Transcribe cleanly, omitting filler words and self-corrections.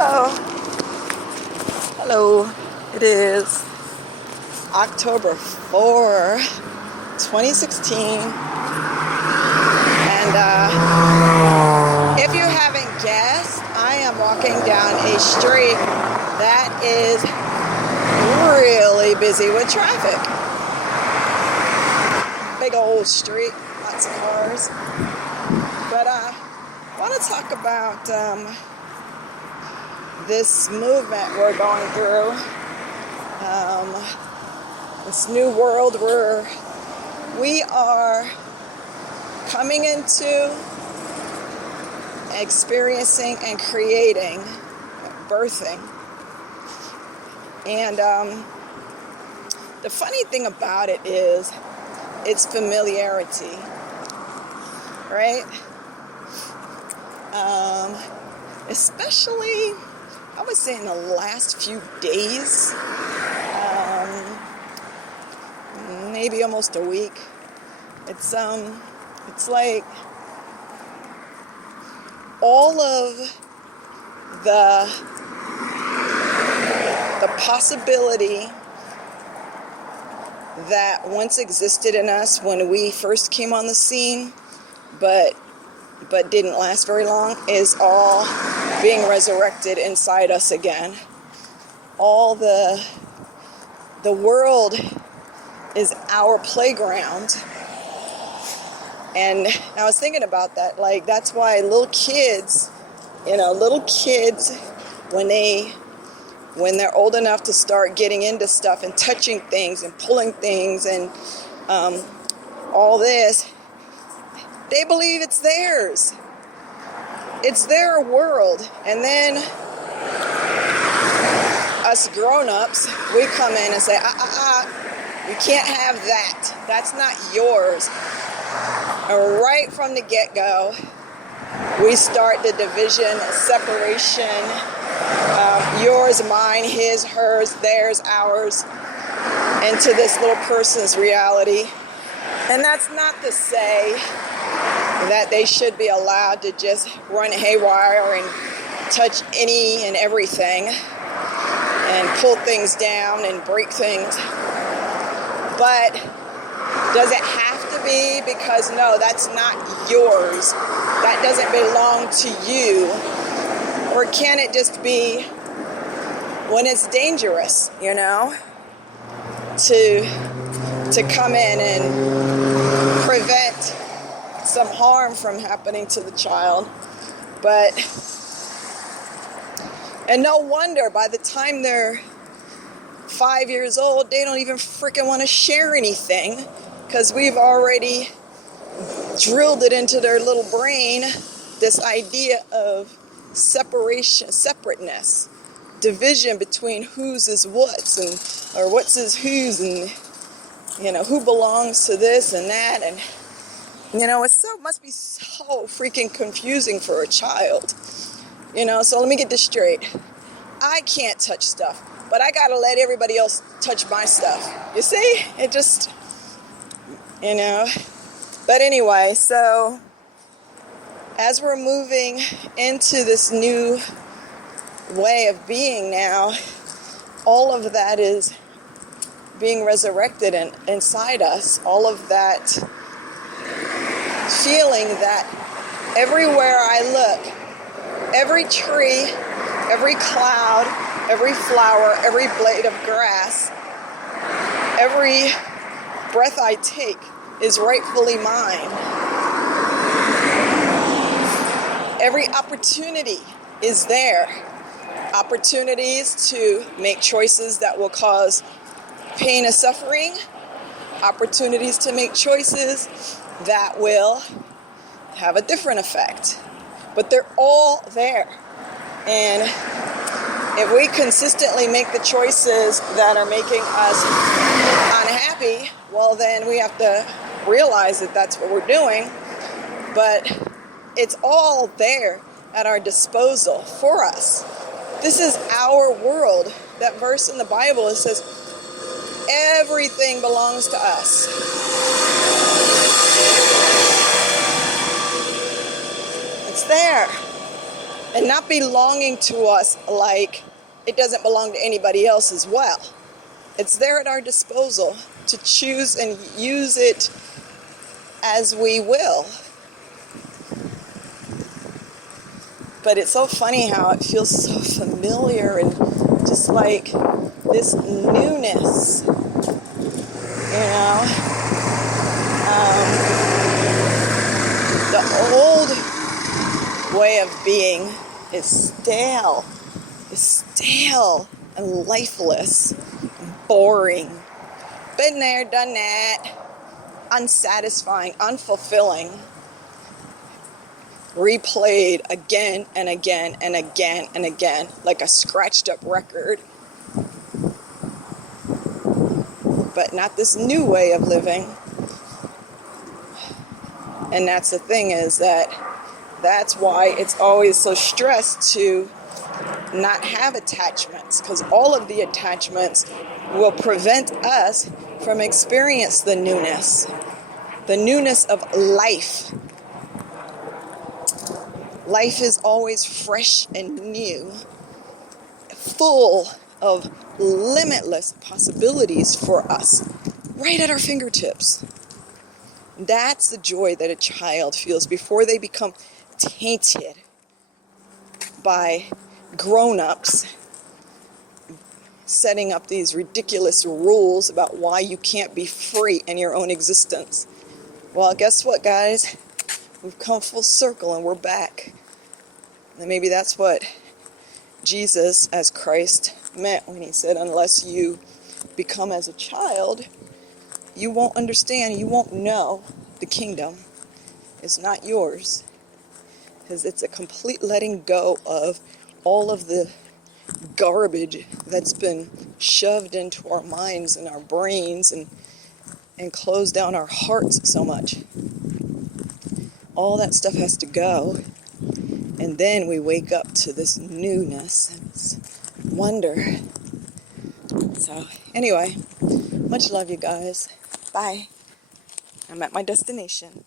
Hello. Hello. It is October 4, 2016. And if you haven't guessed, I am walking down a street that is really busy with traffic. Big old street, lots of cars. But I want to talk about this movement we're going through, this new world where we are coming into, experiencing, and creating, birthing. And the funny thing about it is it's familiarity, right? Especially, I would say in the last few days, maybe almost a week. It's like all of the possibility that once existed in us when we first came on the scene, but didn't last very long, is all being resurrected inside us again. All the world is our playground. And I was thinking about that, like that's why little kids, when they're old enough to start getting into stuff and touching things and pulling things and all this, they believe it's theirs. It's their world. And then us grown-ups, we come in and say, you can't have that. That's not yours. And right from the get-go, we start the division, separation, yours, mine, his, hers, theirs, ours, into this little person's reality. And that's not to say that they should be allowed to just run haywire and touch any and everything and pull things down and break things. But does it have to be? Because no, that's not yours. That doesn't belong to you. Or can it just be when it's dangerous, to come in and prevent some harm from happening to the child? And no wonder by the time they're 5 years old, they don't even freaking want to share anything, because we've already drilled it into their little brain, this idea of separation, separateness, division between whose is what's, or what's is whose, and who belongs to this and that. And it must be so freaking confusing for a child. So let me get this straight. I can't touch stuff, but I gotta let everybody else touch my stuff. You see? It just, But anyway, so as we're moving into this new way of being now, all of that is being resurrected inside us. All of that feeling that everywhere I look, every tree, every cloud, every flower, every blade of grass, every breath I take is rightfully mine. Every opportunity is there. Opportunities to make choices that will cause pain and suffering. Opportunities to make choices that will have a different effect. But they're all there. And if we consistently make the choices that are making us unhappy, well, then we have to realize that that's what we're doing. But it's all there at our disposal for us. This is our world. That verse in the Bible, it says, everything belongs to us. It's there. and not belonging to us like it doesn't belong to anybody else as well. It's there at our disposal to choose and use it as we will. But it's so funny how it feels so familiar and just like this newness, the old way of being is stale and lifeless and boring. Been there, done that, unsatisfying, unfulfilling, replayed again and again and again and again like a scratched up record. But not this new way of living. And that's the thing, is that's why it's always so stressed to not have attachments, because all of the attachments will prevent us from experiencing the newness of life. Life is always fresh and new, full of limitless possibilities for us, right at our fingertips. That's the joy that a child feels before they become tainted by grown-ups setting up these ridiculous rules about why you can't be free in your own existence. Well, guess what, guys? We've come full circle and we're back. And maybe that's what Jesus, as Christ, meant when he said, unless you become as a child, you won't understand, you won't know the kingdom. It's not yours. Because it's a complete letting go of all of the garbage that's been shoved into our minds and our brains and closed down our hearts so much. All that stuff has to go. And then we wake up to this newness and this wonder. So anyway, much love, you guys. Bye. I'm at my destination.